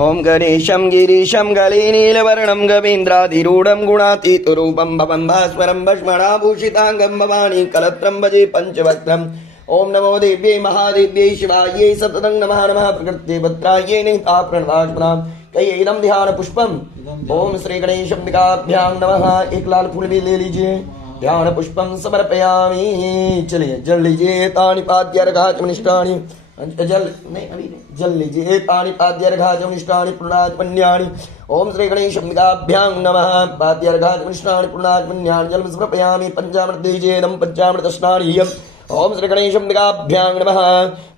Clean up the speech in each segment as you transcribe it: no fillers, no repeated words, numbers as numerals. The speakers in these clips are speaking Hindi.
ओम गणेशं गिरीशं गलेनीलवर्णं गवीन्द्राधिरूढं गुणातीतरूपं भवं भास्वरं भस्मणाभूषिताङ्गं भवानी कलत्रं भजे पंचवक्त्रम्। ओम नमो देव्यै महादेव्यै शिवायै सततं नमः नमः प्रकृत्यै भद्रायै निताप्रणवाष्पदां कयेदं ध्यान पुष्पम। ओम श्री गणेशाभ्यां नमः। एक लाल फूल भी ले लीजिए, ध्यान पुष्पम समर्पयामि। चलिए जल लीजिए, तानि पाद्यर्घाचमनिष्ठानि जल नहीं अभी नहीं, जल लीजिए, तानि पाद्यर्घाचमनिष्ठानि पुण्णाचमन्यानि। ओम श्री गणेशाभ्यां नमः। पाद्यर्घाचमनिष्ठानि पुण्णाचमन्यानि जल समर्पयामि। पंचामृत दीजिए, इदं पंचामृत स्नानि। ओम श्री गणेशाभ्यां नमः।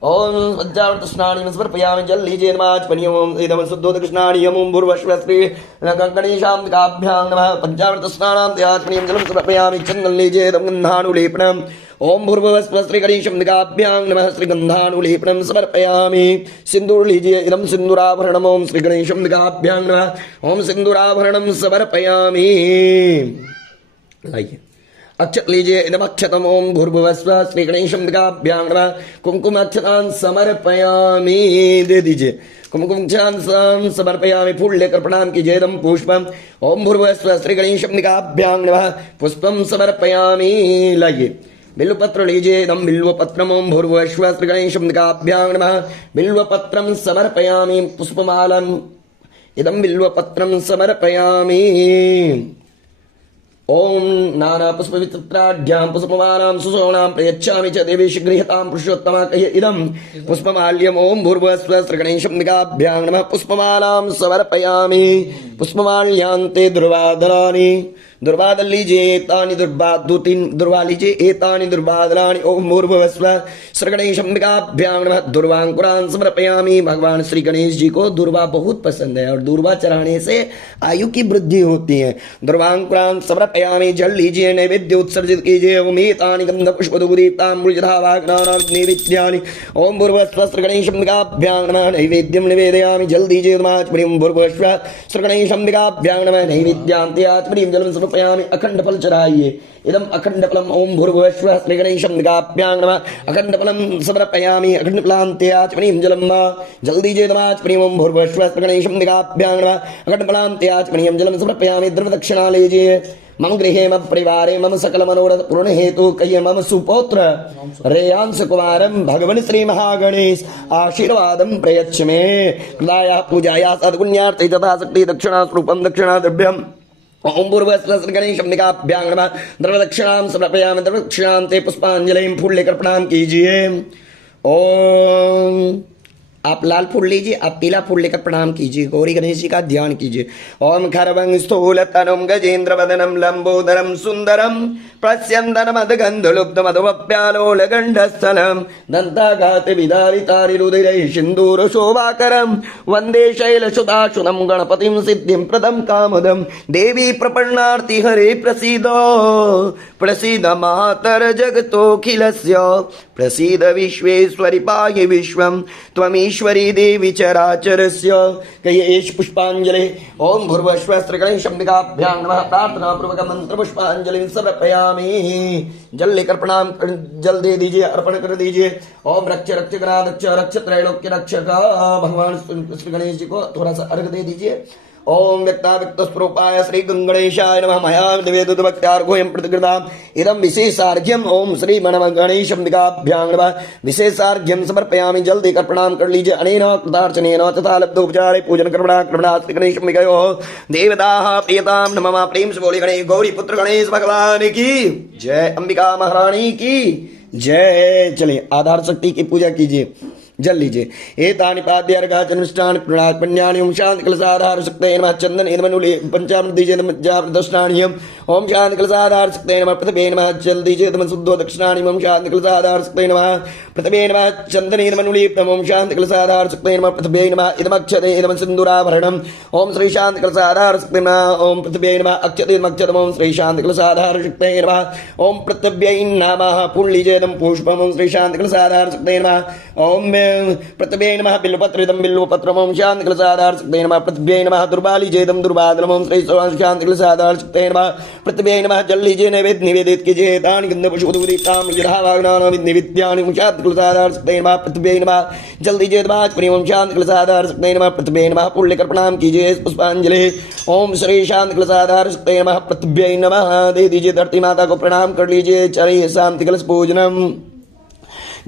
ओम पंचामृत स्नानि समर्पयामि। जल लीजिए, नमाचमनीय। ओम इदं शुद्धोदकस्नानि। ओम भूर्भुवः श्री गणेशाभ्यां नमः। पंचामृत स्नानां त्याचमनीयं जलं समर्पयामि। चन्दनं लीजिए, इदं गन्धानुलेपनम्। ओम भूर्भुवः श्री गणेशाभ्यां नमः। श्री गन्धानुलेपनं समर्पयामि। सिन्दूर लीजिए, इदं सिन्दूराभरणम्। ओम श्री गणेशाभ्यां नमः। ओम सिन्दूराभरणं समर्पयामि। लाइए अक्षत लीजिए, इदम अक्षतम। ओम भूर्भुवस्व श्री गणेशाभ्यां नमः। कुमकुम अक्षतान् समर्पयामि। दे दीजिए, कुमकुम अक्षतान् समर्पयामि। फूल लेकर प्रणाम कीजिए, इदम पुष्पम। ओम भूर्भुवस्व श्री गणेशाभ्यां नमः। पुष्पम समर्पयामि। लाइए बिल्वपत्र लीजिए, इदम बिल्वपत्रम। ओम भूर्भुवस्व श्री गणेशाभ्यां नमः। बिल्वपत्रं समर्पयामि। पुष्पमालम्, इदम बिल्वपत्रं समर्पयामि। ओम नाना पुष्प विचित्राढ्यां पुष्पमालां सुशोणां प्रयच्छामि च देवी शीघ्रहतां पुरुषोत्तमा कह्य इदं पुष्पमाल्यम्। ओम भूर्भुवस्व श्री गणेशाभ्यां नमः। पुष्पमालां समर्पयामि। पुष्पमाल्यान्ते दुर्वादनानि। दुर्वादन लीजिए, एतानि दुर्वा लीजिए, एतानि दुर्वादनानि। ओम भूर्भुवस्व श्री गणेशाभ्यां नमः। दुर्वांकुरान् समर्पयामि। भगवान श्री गणेश जी को दुर्वा बहुत पसंद है और दुर्वा चढ़ाने से आयु की वृद्धि होती है। दुर्वांकुरान् समर्पयामि। जल लीजिए, नैवेद्य उत्सर्जित कीजिए। ओम एतानि गन्धपुष्पधूपदीप्ताम्बुलजटावाग्नानां नैवेद्यानि। ओम भूर्भुवस्व श्री गणेशाभ्यां नमः। नैवेद्यं निवेदयामि। जल दीजिए, नमाचमनीं। भूर्भुवस्व श्री गणेशाभ्यां नमः। नैवेद्यान्ते आचमनीं जलं समर्पयामि। अखंड फल चढ़ाइए, इदम अखंड फलम। ओम भूर्भुवस्व श्री गणेशाभ्यां नमः। अखंड फलम समर्पयामि। अखंड फलान्ते आचमनीं जलम। जल दीजिए, नमाचमनीं। ओम भूर्भुवस्व श्री गणेशाभ्यां नमः। अखंड फलान्ते आचमनीं जलम समर्पयामि। द्रव्य दक्षिणा लीजिए। मम गृहे मम परिवारे मम सकल मनोरथ पूर्ण हेतु कह्य मम सुपौत्र रेयांश कुमारम भगवन् श्री महागणेश आशीर्वादं प्रयच्छ मे। कृताया पूजाया सद्गुण्यार्थे तथा शक्ति दक्षिणा स्वरूपं दक्षिणा द्रव्यम्। ओम भूर्भुवस्व श्री गणेशाभ्यां नमः। द्रव्यदक्षिणां समर्पयामि। द्रव्यदक्षिणान्ते पुष्पांजलिं। फूल लेकर प्रणाम कीजिए। ओम आप लाल फूल लीजिए, आप पीला फूल लेकर प्रणाम कीजिए। गौरी गणेश जी का ध्यान कीजिए। ओम खरवं स्थूलतनुं गजेन्द्र वदनं लंबोदरं सुंदरं प्रस्यन्दनमदगन्धलुब्धमधुवप्यालोलगण्डस्थलं दन्ताघात विदारितारिरुधिरैः सिन्दूरशोभाकरं वन्दे शैलसुताशुनं गणपतिं सिद्धिं प्रदं कामदं। देवी प्रपन्नार्ति हरे प्रसीद प्रसीद मातर जगतोऽखिलस्य। प्रसीद विश्वेश्वरि पाहि विश्वं त्वमीश्वरी देवी चराचरस्य। कहिए पुष्पांजलि। ओम भूर्भुवस्व श्री गणेशाभ्यां नमः। प्रार्थना पूर्वक मंत्र पुष्पांजलि समर्पयामि। जल लेकर प्रणाम, जल दे दीजिए, अर्पण कर दीजिए। ओम रक्ष रक्ष गणाध्यक्ष रक्ष त्रैलोक्य रक्षक भगवान श्री गणेश जी को थोड़ा सा अर्घ दे दीजिए। ओम व्यक्ताव्यक्तस्वरूपाय श्री गणेशाय नमः। मया निवेदितभक्त्यार्घोऽयं प्रतिकृताम् इदं विशेषार्घ्यम्। ओम श्री गणेशाभ्यां नमः। विशेषार्घ्यं समर्पयामि। जल देकर प्रणाम कर लीजिए। अनेन कृतार्चनेन तथा लब्धोपचारे पूजन कर्मणा श्री गणेशाम्बिकयोः देवताः प्रियतां नमः। प्रेम से बोले गणेश गौरी पुत्र गणेश भगवान की जय। अंबिका महारानी की जय। चलिए आधार शक्ति की पूजा कीजिए। जल लीजिए। एतानि पाद्यार्घाचमनिष्ठानि पुण्णात्मन्यानि। ओम शांति कलशाधार शक्तये नमः। चंदन इदमनुले पंचामृत दीजिए, पंचामृतस्नानि। ओम शांति कलशाधार शक्तये नमः। पृथ्वी नमः। जल दीजिए, इदम शुद्धो दक्षिणानि। ओम शांति कलशाधार शक्तये नमः। पृथ्वी नमः। चंदन इदमनुलेप्तम्। ओम शांति कलशाधार शक्तये नमः। पृथ्वी नमः। इदमक्षते इदम सिन्दूराभरणम्। ओम श्री शांति कलशाधार शक्तये नमः। ओम पृथ्वी नमः। अक्षते इदमक्षतम्। ओम श्री शांति कलशाधार शक्तये नमः। ओम पृथ्व्यै नमः। फूल लीजिए, इदम पुष्पम्। ओम श्री शांति कलशाधार शक्तये नमः। ओम पृथ्व्यै नमः। बिल्वपत्रं बिल्वपत्रम्। ओम शांति कलशाधार शक्तये नमः। पृथ्व्यै नमः। दुर्वा लीजिए, इदं दुर्वादनम्। ओम श्री शांति कलशाधार शक्तये नमः। पृथ्व्यै नमः जल लीजिए नैवेद्य निवेदित कीजिए तानि गन्धपुष्पोदीप्तां यथावाग्नानि निवेद्यानि वंशात्कुलसाधार शक्तये नमः पृथ्व्यै नमः जल दीजिए तमाचपरि वंशात्कुलसाधार शक्तये नमः पृथ्व्यै नमः पुण्यकर्पणां कीजिए पुष्पांजलि ओम श्री शांतिकुलसाधार शक्तये नमः पृथ्व्यै नमः दे दीजिए धरती माता को प्रणाम कर लीजिए चलिए शांति कलश पूजनम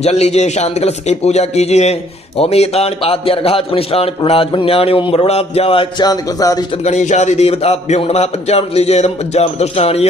जल लीजिए शांति कलश की पूजा कीजिए ओम एतानि पाद्यार्घाचमनिष्ठानि पूर्णाचमन्यानि ओम वरुणाद्यावाच शांति कलशाधिष्ठित गणेशादि देवताभ्यो नमः पंचामृत लीजिए इदं पंचामृतस्नानि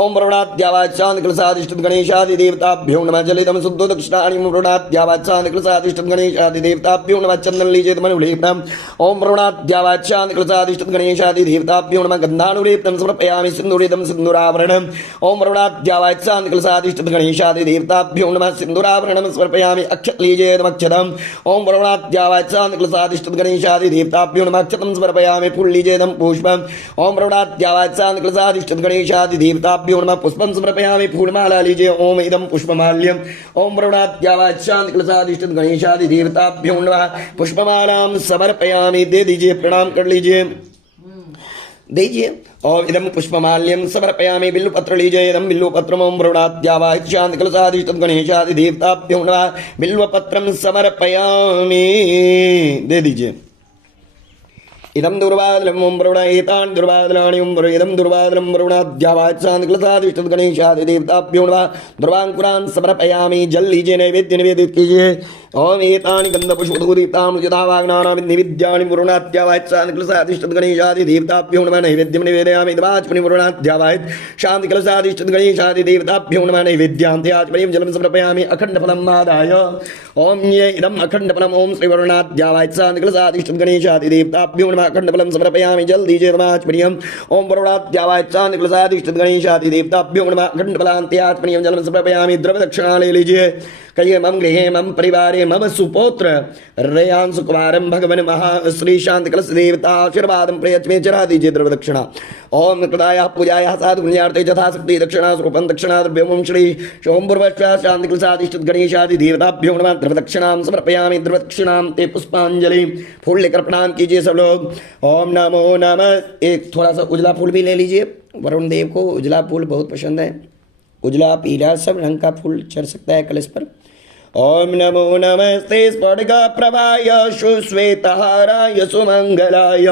ओम वरुणाद्यावाच शांति कलशाधिष्ठित गणेशादि देवताभ्यो नमः जलिदं शुद्धो दक्षिणानि ओम वरुणाद्यावाच शांति कलशाधिष्ठित गणेशादि देवताभ्यो नमः चंदन लीजिए तमनुलेपनम् ओम वरुणाद्यावाच शांति कलशाधिष्ठित गणेशादि देवताभ्यो नमः गन्धानुलेपनं समर्पयामि सिन्दूरिदं सिन्दूराभरणम् ओम वरुणाद्यावाच शांति कलशाधिष्ठित गणेशादि देवताभ्यो नमः सिन्दूराभरणं समर्पयामि अक्षत लीजिए तमक्षतम् ओम वरुणाद्यावाच शांति कलशाधिष्ठित गणेशादि देवताभ्यो नमः अक्षतं समर्पयामि फूल लीजिए इदं पुष्पम् ओम वरुणाद्यावाच शांति कलशाधिष्ठित गणेशादि देवताभ्यो नमः पुष्पं समर्पयामि फूलमाला लीजिए ओम इदं पुष्पमाल्यम् ओम वरुणाद्यावाच शांति कलशाधिष्ठित गणेशादि देवताभ्यो नमः पुष्पमालां समर्पयामि दे दीजिए प्रणाम कर लीजिए दीजिए और इदम पुष्पमाल्यम समर्पयामि बिल्वपत्र लीजिए इदम बिल्वपत्रम ओम वरुणाद्यावाच शांति कलशाधिष्ठित गणेशादि देवताभ्यो नमः बिल्वपत्रम समर्पयामि दे दीजिए इदं दुर्वादलम् ओम वरुण एतानि दुर्वादलानि ओम इदं दुर्वादलं वरुणाद्यावाच शांति कलशाधिष्ठित गणेशादि देवताभ्यो नमः दुर्वांकुरान् समर्पयामि जल लीजिए नैवेद्य निवेदित कीजिए ओम एतानि गन्धपुष्पोदीप्तां यथावाग्नानि निवेद्यानि वरुणाद्यावाच शांति कलशाधिष्ठित गणेशादि देवताभ्यो नमः नैवेद्यं निवेदयामि तवाचमनि वरुणाद्यावाच शांति कलशाधिष्ठित गणेशादि देवताभ्यो नमः नैवेद्यां त्याचमनि जलं समर्पयामि अखण्डफलम् आदाय ओम ये इदम् अखण्डफलम् ओम श्री वरुणाद्यावाच शांति कलशाधिष्ठित गणेशादि देवताभ्यो नमः अखण्डफलं समर्पयामि जल दीजिए तमाचमनियम् ओम वरुणाद्यावाच शांति कलशाधिष्ठित गणेशादि देवताभ्यो नमः अखण्डफलान्त्याचमनियं जलं समर्पयामि द्रव्यदक्षिणा ले लीजिए कहिए मम गृहे मम परिवारे मम सुपौत्र रेयान सुकुमारम भगवन महा श्री शांति कलश देवता आशीर्वादम प्रयच्मे चरा दीजिए द्रव्य दक्षिणा ओम कृताया पूजाया साधु पुण्यार्थे यथाशक्ति दक्षिणा स्वरूपं दक्षिणा द्रव्यम श्री शोम्भुर्वश्व शांति कलशाधिष्ठित गणेशादि देवताभ्यो नमः द्रव्य दक्षिणां समर्पयामि द्रव्य दक्षिणां ते पुष्पांजलि फूल लेकर प्रणाम कीजिए सब लोग ओम नमो नमः एक थोड़ा सा उजला फूल भी ले लीजिए वरुण देव को उजला फूल बहुत पसंद है उजला पीला सब रंग का फूल चढ़ सकता है कलश पर ओम नमो नमस्ते स्फटिका प्रभाय सुश्वेतहाराय सुमंगलाय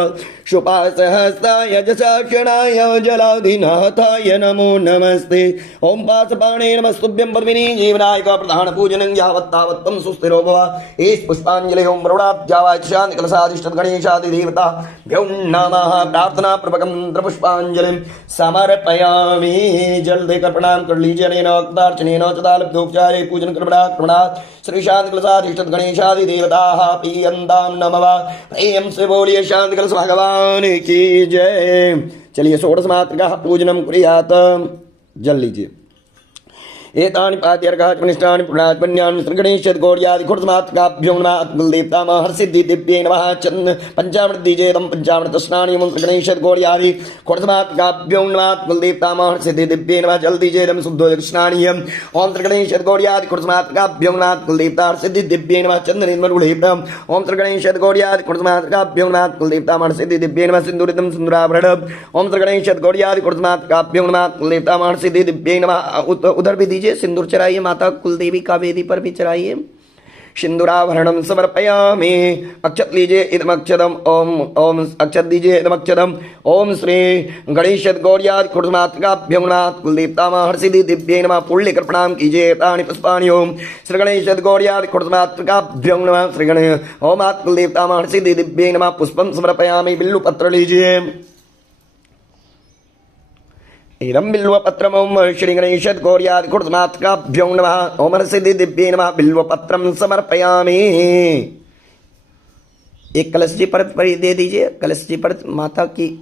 शुपासहस्ताय जशाक्षणाय जलाधिनाथाय नमो नमस्ते ओम पाशपाणे नमस्तुभ्यं पद्मिनी जीवनायक प्रधान पूजनं यावत्तावत्तं सुस्थिरो भव एष पुष्पांजलि ओम वरुणाद्यावाच शांति कलशाधिष्ठित गणेशादि देवताभ्यो नमः प्रार्थना पूर्वकं पुष्पांजलिं समर्पयामि जल देकर प्रणाम कर लीजिए अनेन अक्तार्चनेन चदालब्धोपचारे पूजन कर्मणा श्री शांति कलशाधिष्ठित गणेशादि देवताः पीयन्तां नमः प्रेम से बोलिए शांति कलश भगवान की जय। चलिए षोडश मातृका पूजनम कुर्यात् जल लीजिए एतानि पाद्यार्घाचमनिष्ठानि पूर्णाचमन्यानि श्रीगणेशगौर्यादि खुर्दमातृकाभ्यो नमः कुलदेवता महर्षिद्धि दिव्ये नमः पंचामृत दीजिए तम पंचामृत स्नानि ओम श्रीगणेशगौर्यादि खुर्दमातृकाभ्यो नमः कुलदेवता महर्षिद्धि दिव्ये नमः जल दीजिए तम शुद्धो स्नानि ओम श्रीगणेशगौर्यादि खुर्दमातृकाभ्यो नमः कुलदेवता हर्षिद्धि दिव्ये नमः चंदनेन्द्रगुलेपनम् ओम श्रीगणेशगौर्यादि खुर्दमातृकाभ्यो नमः कुलदेवता महर्षिद्धि दिव्ये नमः सिन्दूरितं सिन्दूराभरणम् ओम श्रीगणेशगौर्यादि खुर्दमातृकाभ्यो नमः कुलदेवता महर्षिद्धि दिव्ये नमः उधर भी दीजिए सिंदूर चढ़ाइए माता कुलदेवी का वेदी पर भी चढ़ाइए सिंदूराभरणम समर्पयामि अक्षत लीजिए इदमक्षतम ओम ओम अक्षत दीजिए इदमक्षतम ओम श्री गणेश गौर्यादि खुर्दमातृकाभ्यो नमः कुलदेवता महर्षिद्धि दिव्ये नमः फूल लेकर प्रणाम कीजिए तानि पुष्पाणि ओम श्री गणेश गौर्यादि खुर्दमातृकाभ्यो नमः श्री गणेश ओम कुलदेवता महर्षिद्धि दिव्ये नमः पुष्पं समर्पयामि बिल्वपत्र लीजिए इदं बिल्वपत्रम् ओम श्री गणेश गौर्यादि खुर्दमातृकाभ्यो नमः ओम हर्षिद्धि दिव्ये नमः बिल्वपत्रं समर्पयामि एक कलश जी पर दे दीजिए कलश जी पर माता की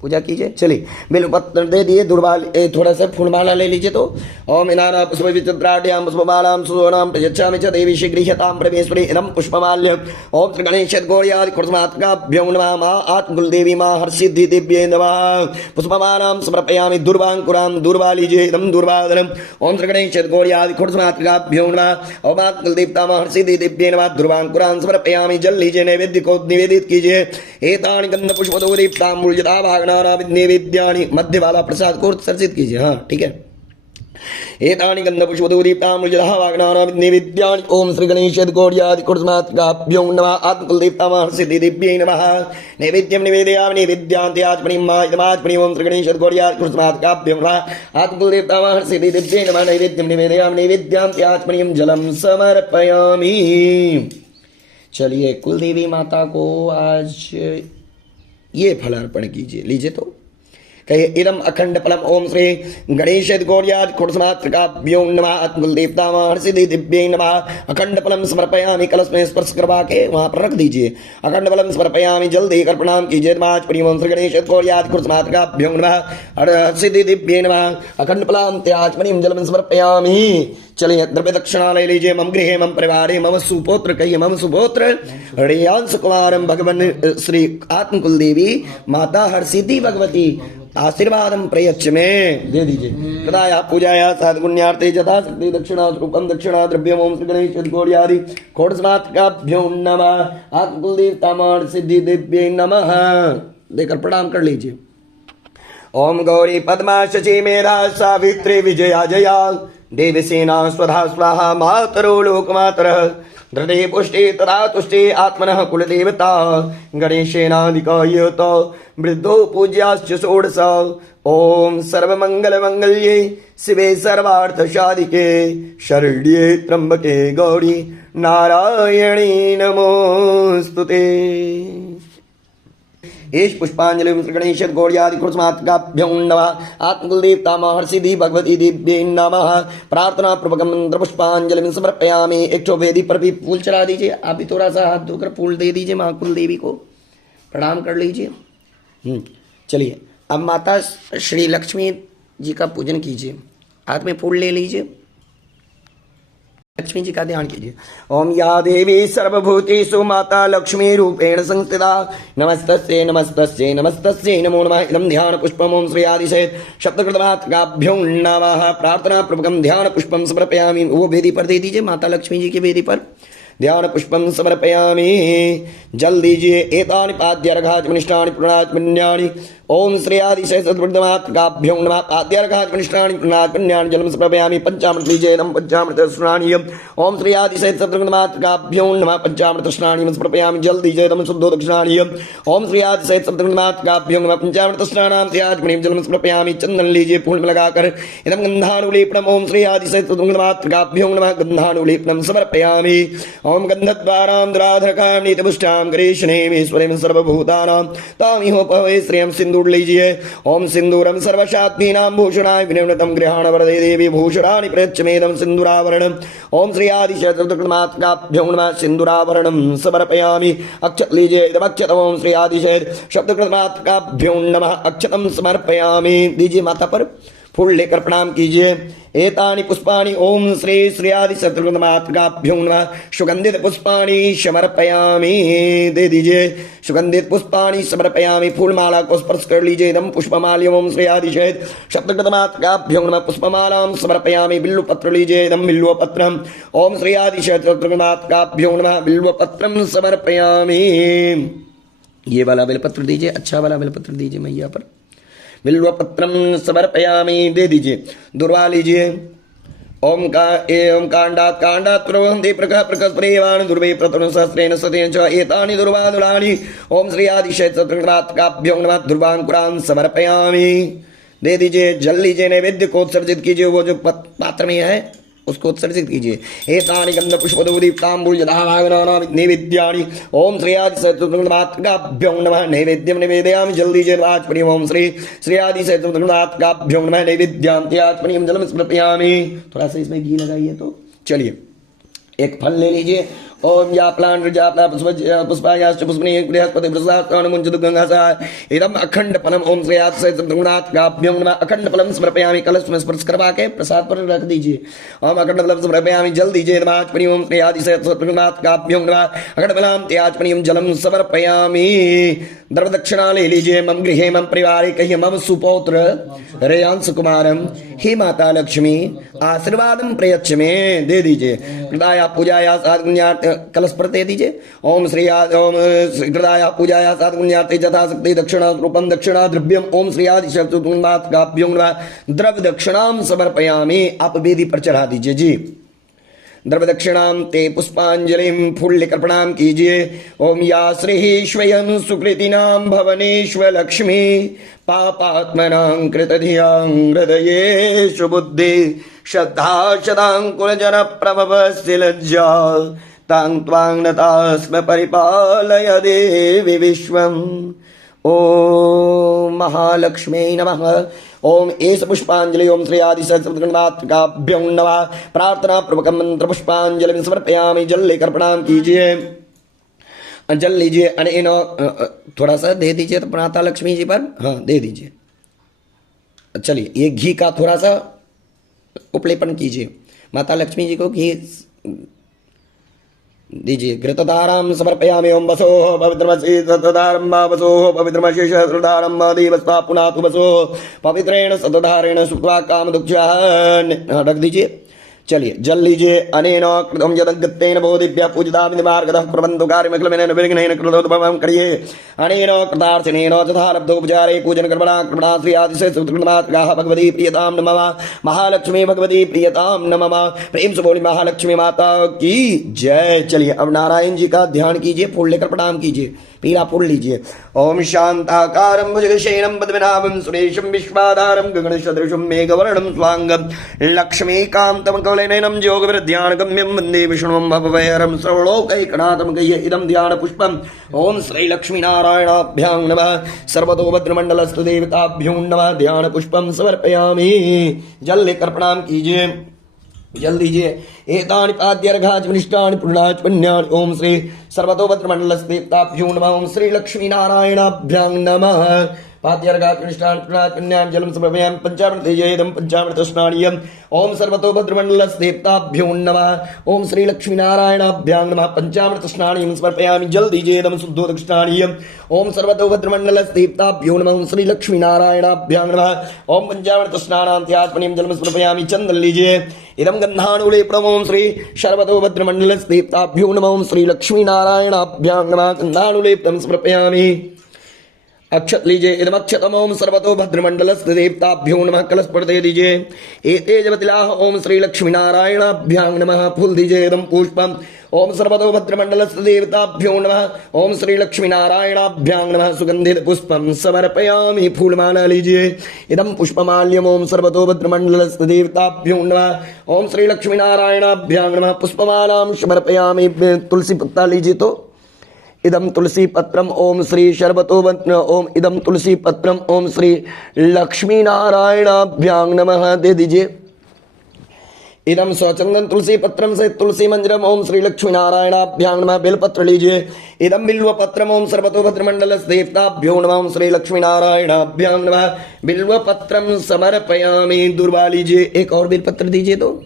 पूजा कीजिए। चलिए बिल्वपत्र दे दिए दुर्वाल थोड़ा सा फूलमाला ले लीजिए तो ओम इनाना पुष्पविचित्राढ्यां पुष्पमालां सुवर्णां प्रयच्छामि च देवी शीघ्रतां परमेश्वरी इदं पुष्पमाल्यम् ओम श्री गणेश गौर्यादि खुर्दमातृकाभ्यो नमः मा आत्मकुलदेवी मा हर्षिद्धि दिव्ये नमः पुष्पमालां समर्पयामि दुर्वांकुरां दुर्वा लीजिए इदं दुर्वादनम् ओम श्री गणेश गौर्यादि खुर्दमातृकाभ्यो नमः ओम आत्मकुलदेवता मा हर्षिद्धि दिव्ये नमः दुर्वांकुरां समर्पयामि जल लीजिए नैवेद्य को निवेदित कीजिए एतानि गन्धपुष्पोदीप्तां मूल्यता वागणानां नैवेद्यानि, मध्य वाला प्रसाद को उत्सर्जित कीजिए। हाँ ठीक है। एतानि गन्धपुष्पधूदीप्ताम्बुजलः वागणानां नैवेद्यानि। ओम श्री गणेश गौर्यादिकुर्स्मात्काभ्यो नमः। आत्मकुलदेवतामहर्षिदेव्यै नमः। नैवेद्यं निवेदयामि नैवेद्यान्त्याचमनीं मायदमाचमनीं। ओम श्री गणेश गौर्यादिकुर्स्मात्काभ्यो नमः। आत्मकुलदेवतामहर्षिदेव्यै नमः। नैवेद्यं निवेदयामि नैवेद्यान्त्याचमनीं जलं समर्पयामि। चलिए कुलदेवी माता को आज ये फल अर्पण कीजिए। लीजिए तो कहे इदम अखंड फलम ओम श्री गणेश गौर्याद खुर्समात्रकाभ्यो नमः। आत्मकुलदेवतामहर्षि दिव्यै नमः। अखंड फलम समर्पयामि। कलश में स्पर्श करवा के वहां पर रख दीजिए। अखंड फलम समर्पयामि। जल देकर प्रणाम कीजिए। ओम श्री गणेश गौर्याद खुर्समात्रकाभ्यो नमः। हर्षि दिव्यै नमः। अखंड फलम त्याचमनीं जलम समर्पयामि। चलिए द्रव्य दक्षिणा ले लीजिए। मम गृहे मम परिवारे मम सुपुत्र, कहिए मम सुपुत्र रेयांश कुमारम भगवान श्री आत्मकुल देवी माता हर्षिति भगवती आशीर्वादम प्रयच्छ में दे दीजिए। कदाया पूजाया सद्गुण्यार्थे यथा शक्ति दक्षिणा रूपम दक्षिणा द्रव्यम। ओम श्री गणेश गौर्यादि खोड़स्मात्काभ्यो नमः। आत्मकुल देवतामार सिद्धि दिव्यै नमः देकर प्रणाम कर लीजिए। ओम गौरी पद्मा शची मेधा सावित्री विजया जया देवसेना स्वधा स्वाहा मातरो लोकमातरः। धृते पुष्टि तदा तुष्टि आत्मनः कुलदेवता। गणेशेनादिकायत वृद्धो पूज्याश्च षोडश। ओम सर्वमंगलमंगल्ये शिवे सर्वार्थसाधिके शरण्ये त्र्यंबके गौरी नारायणी नमोस्तुते। एष पुष्पांजलि गणेश गौर्यादि कुर्स्मात्काभ्यो नमः। आत्मकुलदेवतामहर्षि भगवती दिव्यै नमः। प्रार्थना पूर्वक मंत्र पुष्पांजलि समर्पयामि। एक तो वेदी पर भी फूल चढ़ा दीजिए। आप भी थोड़ा सा हाथ धोकर फूल दे दीजिए। महाकुल देवी को प्रणाम कर लीजिए। चलिए अब माता श्री लक्ष्मी जी का पूजन कीजिए। हाथ में फूल ले लीजिए। लक्ष्मी जी का ध्यान कीजिए। ओम या देवी सर्वभूतेषु माता लक्ष्मी रूपेण संस्थिता नमस्तस्यै नमस्तस्यै नमस्तस्यै नमो नमः। इदं ध्यान पुष्पम ओम श्री आदिशेत शब्दकृतमात्काभ्यो नमः। प्रार्थना पूर्वकम ध्यान पुष्पम समर्पयामि। वो वेदी पर दे दीजिए। माता लक्ष्मी जी की वेदी पर ध्यान पुष्पम समर्पयामि। जल दीजिए। एतानि पाद्यार्घाचमनिष्ठानि पूर्णाचमन्यानि। ओम श्री आदिशय सद्वृद्धमात्काभ्यो नमः। पाद्यार्घाचमनिष्ठानि पूर्णाचमन्यानि जलम समर्पयामि। पंचामृत लीजिए। इदं पंचामृत स्नानीयम्। ओम श्री आदिशय सद्वृद्धमात्काभ्यो नमः। पंचामृत स्नानीयं समर्पयामि। जल दीजिए। इदं शुद्धो दक्षिणानीयम्। ओम श्री आदिशय सद्वृद्धमात्काभ्यो नमः। पंचामृत स्नानां त्याचमनीं जलम समर्पयामि। चंदन लीजिए फूल में लगाकर। इदं गंधानुलेपनम्। ओम श्री आदिशय सद्वृद्धमात्काभ्यो नमः। गंधानुलेपनम् समर्पयामि। ओम गंधद्वारां द्राधरकां नीतपुष्टां करेशनेमीश्वरीं सर्वभूतानां तामिहोपवे श्रियं सिंदूर लीजिए। ओम सिंदूरं सर्वशात्मीनां भूषणाय विनिर्मितं गृहाण वरदे देवी भूषणानि प्रयच्छमेदं सिंदूराभरणम्। ओम श्री आदिशयत्मात्काभ्यो नमः। सिंदूराभरणं समर्पयामि। अक्षत लीजिए। इदमक्षत ओम श्री आदिशय शब्दकृतमात्काभ्यो नमः। अक्षतं समर्पयामि। दीजिए माता पर फूल लेकर प्रणाम कीजिए। एतानि पुष्पाणि ओम श्री श्री आदि शत्रुघ्नमात्काभ्यो नमः। सुगंधित पुष्पाणि समर्पयामि। दे दीजिए। सुगंधित पुष्पाणि समर्पयामि। फूलमाला को स्पर्श कर लीजिए। इदं पुष्पमाल्यम् ओम श्री आदि शत्रुघ्नमात्काभ्यो नमः। पुष्पमालां समर्पयामि। बिल्वपत्र लीजिए। इदं बिल्वपत्रम्। ओम श्री आदि शत्रुघ्नमात्काभ्यो नमः। बिल्वपत्रं समर्पयामि। ये वाला बेलपत्र दीजिए। अच्छा वाला बेलपत्र दीजिए मैया पर। बिल्वपत्रं समर्पयामि। दे दीजिए। दुर्वा लीजिए। ओम कांडात् प्रवहन्ति प्रकः प्रकस्प्रेवाणि दुर्वे प्रतनुसहस्रेण सतेन च एतानि दुर्वादुलानि। ओम श्री आदिशय सत्कृतात्काभ्यो नमः। दुर्वांकुरान् समर्पयामि। दे दीजिए। जल लीजिए। नैवेद्य को उत्सर्जित कीजिए। वो जो पात्र में है उसको उत्सर्जित कीजिए। एतानि गन्धपुष्पधूदीप्ताम्बूलदाभागनानां नैवेद्यानि। ओम श्री आदिशयत्मात्काभ्यो नमः। नैवेद्यं निवेदयामि। जल दीजिए। आचमनीय ओम श्री आदिशयत्मात्काभ्यो नमः। नैवेद्यां त्याचमनीयं जलम समर्पयामि। थोड़ा सा इसमें घी लगाइए तो। चलिए एक फल ले लीजिए। ओम या प्लांट जापना पुष्पायाश्च पुष्पनी बृहस्पति प्रसाद गंगा इदम अखंड फलम ओम श्री आदिशयत्मात्काभ्यो नमः। अखंड फलम समर्पयामि। कलश में स्पर्श करवा के प्रसाद पर रख दीजिए। ओम अखंड फलम समर्पयामि। जल दीजिए। आचमनीय ओम श्री आदिशयत्मात्काभ्यो नमः। अखंड फलम त्याचमनीयं जलम समर्पयामि। द्रव्य दक्षिणा ले लीजिए। मम गृहे मम परिवारे कहिए मम सुपौत्र रेयांश कुमारम। हे माता लक्ष्मी आशीर्वादं प्रयच्छ में। दे दीजिए। प्रदाया पूजाया साधुन्यार्थे कलश पर दे दीजिए। ओम श्री कृताया पूजाया साधुन्यार्थे यथा शक्ति दक्षिणा रूपम दक्षिणा द्रव्यम ओम श्री आदि शब्दों द्रव्य दक्षिणाम समर्पयामि। आप वेदी पर चढ़ा दीजिए जी। द्रव्य दक्षिणाम ते पुष्पांजलिम फूल लेकर प्रणाम कीजिए। ओम या श्री स्वयं सुकृतिनाम भवनेश्व लक्ष्मी पापात्मनां कृतधियां हृदयेषु बुद्धि श्रद्धा शतांकुर जन प्रभवस्य लज्जा तां त्वां नतास्म परिपालय देवी विश्वम्। ओम महालक्ष्मी नमः। ओम एष पुष्पांजलि ओम श्री आदि सहस्रगणमात्रकाभ्यो नमः। प्रार्थना पूर्वक मंत्र पुष्पांजलि समर्पयामि। जल लेकर प्रणाम कीजिए। जल लीजिए। अनेन थोड़ा सा दे दीजिए तो माता लक्ष्मी जी पर, हाँ दे दीजिए। चलिए ये घी का थोड़ा सा उपलेपन कीजिए। माता लक्ष्मी जी को घी दीजिए। घृतधारां समर्पयामि। ओम वसो पवित्रमसि सतधारं वा वसो पवित्रमसि सहस्रधारं वा देवस्वा पुनातु वसो पवित्रेण सतधारेण सुक्त्वा कामदुक्षान् रख दीजिए। चलिए जल लीजिए। अनेन कृतं यदगत्तेन बोधिभ्य पूजितामिति मार्गतः कुर्वन्तु कार्यमखिलमेन विघ्नेन कृतोद्भवं करिये। अनेन कृतार्थनेन तथारब्धोपचारे पूजन कर्मणा श्री आदिशे सुकृतमातृकाः भगवती प्रियतां नमः। महालक्ष्मी भगवती प्रियतां नमः। प्रेम से बोली महालक्ष्मी माता की जय। चलिए अब नारायण जी का ध्यान कीजिए। फूल लेकर प्रणाम कीजिए। पीला फूल लीजिए। ओम शांताकारं भुजगशयनं पद्मनाभं सुरेशं विश्वाधारं गगनसदृशं मेघवर्णं स्वांगं लक्ष्मीकान्तं कमलनयनं योगवृद्ध्यानगम्यं वन्दे विष्णुं भवभयहरं सर्वलोकैकनाथं गह्य इदं ध्यानपुष्पम्। ओम श्री लक्ष्मीनारायणाभ्यां नमः। सर्वतोभद्रमण्डलस्थ देवताभ्यो नमः। ध्यानपुष्पं समर्पयामि। जल लेकर प्रणाम कीजिए। जल दीजिए। एतानि पाद्यर्घाचनिष्ठानि पूर्णाच पुण्यानि। ओम श्री सर्वतोभद्रमण्डलस्देवताभ्यो नमः। ओम श्री लक्ष्मीनारायणाभ्यां नमः। पाद्यर्घाचनिष्ठानि पूर्णाच पुण्यानि जलं समर्पयामि। पंचामृतेजेदं पंचामृतस्नानीयम्। ओम सर्वतोभद्रमण्डलस्देवताभ्यो नमः। ओम श्री लक्ष्मीनारायणाभ्यां नमः। पंचामृतस्नानीयं समर्पयामि। जल दीजिएदं शुद्धोदकस्नानीयम्। ओम सर्वतोभद्रमण्डलस्देवताभ्यो नमः। ओम श्री लक्ष्मीनारायणाभ्यां नमः। ओम पंचामृतस्नानान्त्यात्मनीयं जलं समर्पयामि। चंदन लीजिए। इदं गन्धानुलेपनम्। ओम श्री सर्वतोभद्रमण्डलस्देवताभ्यो नमः। ओम श्री लक्ष्मीनारायणाभ्यां नमः। गन्धानुलेपनं समर्पयामि। अक्षत लीजिए। इदमक्षतम। ओम सर्वतोभद्रमण्डलस्थ देवताभ्यो नमः। कलश पर दे दीजिए। एते जपतिलाः। ओम श्री लक्ष्मीनारायणाभ्यां नमः। फूल दीजिए। इदं पुष्पम्। ओम सर्वतोभद्रमण्डलस्थ देवताभ्यो नमः। ओम श्री लक्ष्मीनारायणाभ्यां नमः। सुगंधित पुष्पं समर्पयामि। फूलमाला लीजिए। इदं पुष्पमाल्यम्। ओम सर्वतोभद्रमण्डलस्थ देवताभ्यो नमः। ओम श्री लक्ष्मीनारायणाभ्यां नमः। पुष्पमालां समर्पयामि। तुलसी पत्ता लीजिए तो इदम तुलसी पत्रम। ओम श्री शर्वतोभद्र। ओम इदम तुलसी पत्रम। ओम श्री लक्ष्मीनारायणाभ्यां नमः। दे दीजिए। इदम स्वचंदन तुलसी पत्रम से तुलसी मंजरम। ओम श्री लक्ष्मीनारायणाभ्यां नमः। बेलपत्र लीजिए। इदम बिल्वपत्रम। ओम सर्वतोभद्रमण्डलस्देवताभ्यो नमः। ओम श्री लक्ष्मीनारायणाभ्यां नमः। बिल्वपत्रम समर्पयामि। दुर्वा लीजिए। एक और बेलपत्र दीजिए तो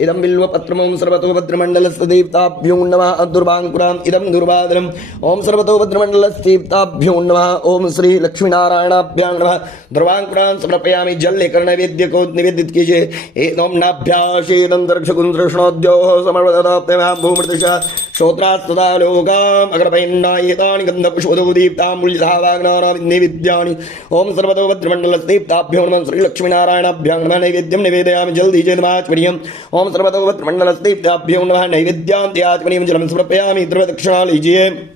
इदं बिल्वपत्रम्। ओम सर्वतोभद्रमण्डलस्थ देवताभ्यो नमः। दुर्वांकुराम्। इदं दुर्वादनम्। ओम सर्वतोभद्रमण्डलस्थ देवताभ्यो नमः। ओम श्री लक्ष्मीनारायणाभ्यां नमः। दुर्वांकुरान् समर्पयामि। जल लेकर नैवेद्य को निवेदित कीजिए। एतम नाभ्यासेदं दर्शकुंद्रष्णोद्योः समर्पयामि। भूमृतशा श्रोत्रास्तदा लोकाम् अग्रपयन्नायतानि गन्धपुष्पदोदीप्ताम्बुलिधावाग्नानां नैवेद्यानि। ओम सर्वतोभद्रमण्डलस्थ देवताभ्यो नमः। श्री लक्ष्मीनारायणाभ्यां नमः। नैवेद्यं निवेदयामि। जल दीजिए। नमाचमनीयम्। ओम सर्वतोभद्रमण्डलस्देवताभ्यो नमः। नैवेद्यान्त्याचमनीयं जलं समर्पयामि। द्रव्य दक्षिणा लीजिए।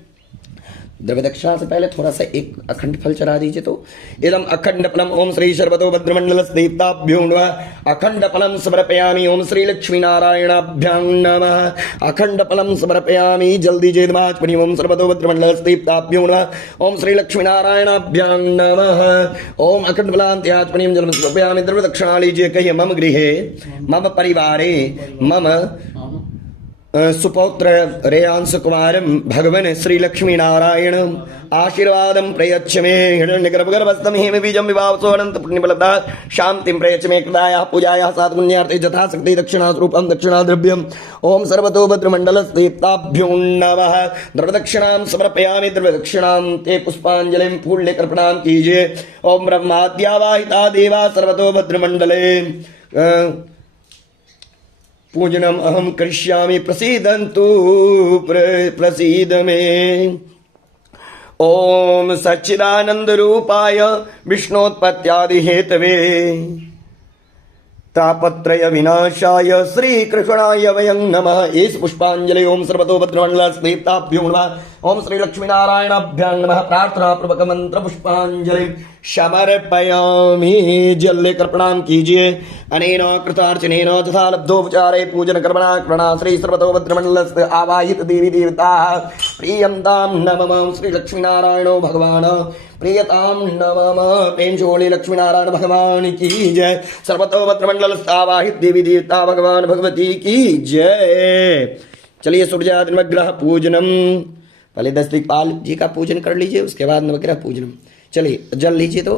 द्रव्य दक्षिणा से पहले थोड़ा सा एक अखंड फल चढ़ा दीजिए तो इदम अखंड फलम। ओम श्री सर्वतोभद्रमण्डलस्देवताभ्यो नमः। अखंड फलम समर्पयामि। ओम श्री लक्ष्मीनारायणाभ्यां नमः। अखंड फलम समर्पयामि। जल दीजिए। नमाचमनीयम्। ओम सर्वतोभद्रमण्डलस्देवताभ्यो नमः। ओम श्री लक्ष्मीनारायणाभ्यां नमः। ओम अखंड फलान्त्याचमनीयं जलं समर्पयामि। द्रव्य दक्षिणा लीजिए। कहिए मम गृहे मम परिवारे मम सुपौत्र रेयांश कुमारं भगवन् श्री लक्ष्मीनारायण आशीर्वादं प्रयच्छ मे। हिरण्यगर्भगर्भस्थं हेमबीजं विभावसो अनंत पुण्यफलदा शांतिं प्रयच्छ मे। कृतायाः पूजायाः साधुपुण्यार्थे यथाशक्ति दक्षिणास्वरूपं दक्षिणाद्रव्यम्। ओम सर्वतोभद्रमण्डलस्देवताभ्यो नमः। द्रव्यदक्षिणां समर्पयामि। द्रव्यदक्षिणां ते पुष्पांजलिं फूल लेकर प्रणाम कीजिए। ओम ब्रह्माद्यावाहिता देवा सर्वतोभद्रमण्डले पूजनम अहम करिष्यामि प्रसीदन्तु प्रसीद मे। ओम सच्चिदानंद रूपाय विष्णोत्पत्त्यादि हेतवे तापत्रय विनाशाय श्री कृष्णाय वयं नमः। इस पुष्पांजलि ओम सर्वतो भद्रमंडलस्तेताभ्यो नमः। ओम श्री लक्ष्मी नारायणाभ्यां नमः। प्रार्थना पूर्वक मंत्र पुष्पांजलि समर्पयामि। जल लेकर प्रणाम कीजिए। अनेन कृतार्चनेन तथा लब्धोपचारे पूजन कर्मणा कृणा श्री सर्वतो भद्रमंडलस्य आवाहित देवी देवता प्रियंतां नमः। श्री लक्ष्मी नारायणो भगवान प्रियताम नमः। प्रेम जोड़े लक्ष्मी नारायण भगवान की जय। सर्वतो भद्रमंडल आवाहित देवी देवता भगवान भगवती की जय। चलिए सूर्यादि नवग्रह पूजनम। पहले 10 दिक्पाल जी का पूजन कर लीजिए, उसके बाद नवग्रह पूजनम। चलिए जल लीजिए। तो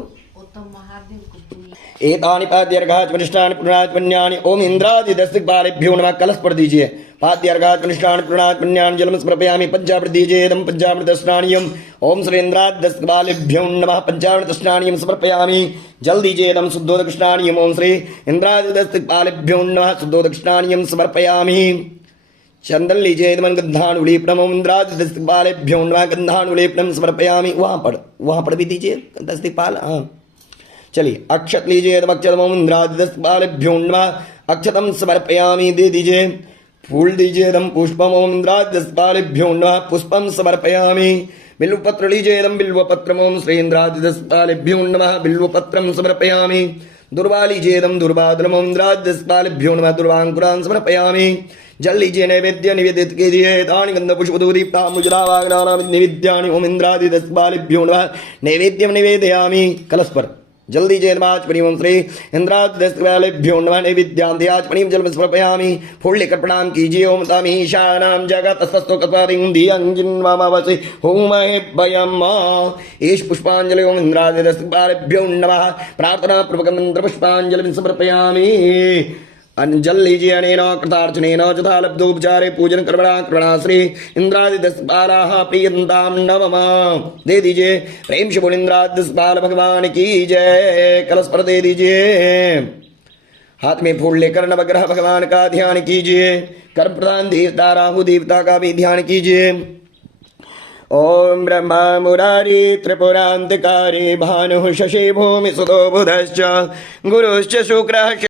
एतानि पाद्यर्घाचमनिष्ठानि पुण्यानि ओम इंद्रादि 10 दिक्पालेभ्यो नमः। कलश पर दीजिए। पाद्यर्घाचमनिष्ठानि पुण्यानि जलम समर्पयामि। पंचामृत दीजिए। दम पंचामृत स्नानियम ओम श्री इंद्रादि 10 दिक्पालेभ्यो नमः। पंचामृत स्नानियम समर्पयामि। जल दीजिए। दम शुद्धोदक स्नानियम ओम श्री इंद्रादि 10 दिक्पालेभ्यो नमः। शुद्धोदक स्नानियम समर्पयामि। चंदन लीजिए। दमन गंधानुलेपनम ओम इंद्रादि 10 दिक्पालेभ्यो नमः। गंधानुलेपनम समर्पयामि। वहां पर भी दीजिए 10 दिक्पाल। हाँ चलिए अक्षत लीजिए। अक्षतम ओम इंद्रादि 10 दिक्पालेभ्यो नमः। अक्षतम समर्पयामि। दे दीजिए। फूल दीजिए। दम पुष्पम ओम इंद्रादि 10 दिक्पालेभ्यो नमः। पुष्पम समर्पयामि। बिल्वपत्र लीजिए। दम बिल्वपत्रम ओम श्री इंद्रादि 10 दिक्पालेभ्यो नमः। बिल्वपत्रम समर्पयामि। दुर्वा लीजिए। दम दुर्वादनम ओम इंद्रादि 10 दिक्पालेभ्यो नमः। दुर्वांकुरान् समर्पयामि। जल लीजिए। नैवेद्य निवेदित कीजिए। तानि गंध पुष्प दीप्ताम्बुजरावाग्नानां निवेद्यानि ओम इंद्रादि 10 दिक्पालेभ्यो नमः। नैवेद्यम निवेदयामि। कलश पर जल दीजिए। नमाचमनीं श्री इंद्रादि 10 दिक्पालेभ्यो नमः। नैवेद्यान्त्याचमनीं जल समर्पयामि। फूल लेकर प्रणाम कीजिए। ओम तमीशानां जगतस्तस्तो कत्वादिं धियं जिन्वामवसि होमहे भयम्। एष पुष्पांजलि ओम इंद्रादि 10 दिक्पालेभ्यो नमः। प्रार्थना पूर्वक मंत्र पुष्पांजलि समर्पयामि। जल लीजिए। अनेन कृतार्चनेन तथा लब्धोपचारे पूजन कर्मणा श्री इंद्रादि 10 दिक्पालाः प्रियंतां नमः। दे दीजिए। प्रेम से बोल इंद्रादि 10 दिक्पाल भगवान की जय। कलश पर दे दीजिए। हाथ में फूल लेकर नवग्रह भगवान का ध्यान कीजिए। कर्म प्रधान देवता राहु देवता का भी ध्यान कीजिए। ओम ब्रह्मा मुरारी त्रिपुरांतकारी भानु शशि भूमि सुतो बुधश्च गुरुश्च शुक्रः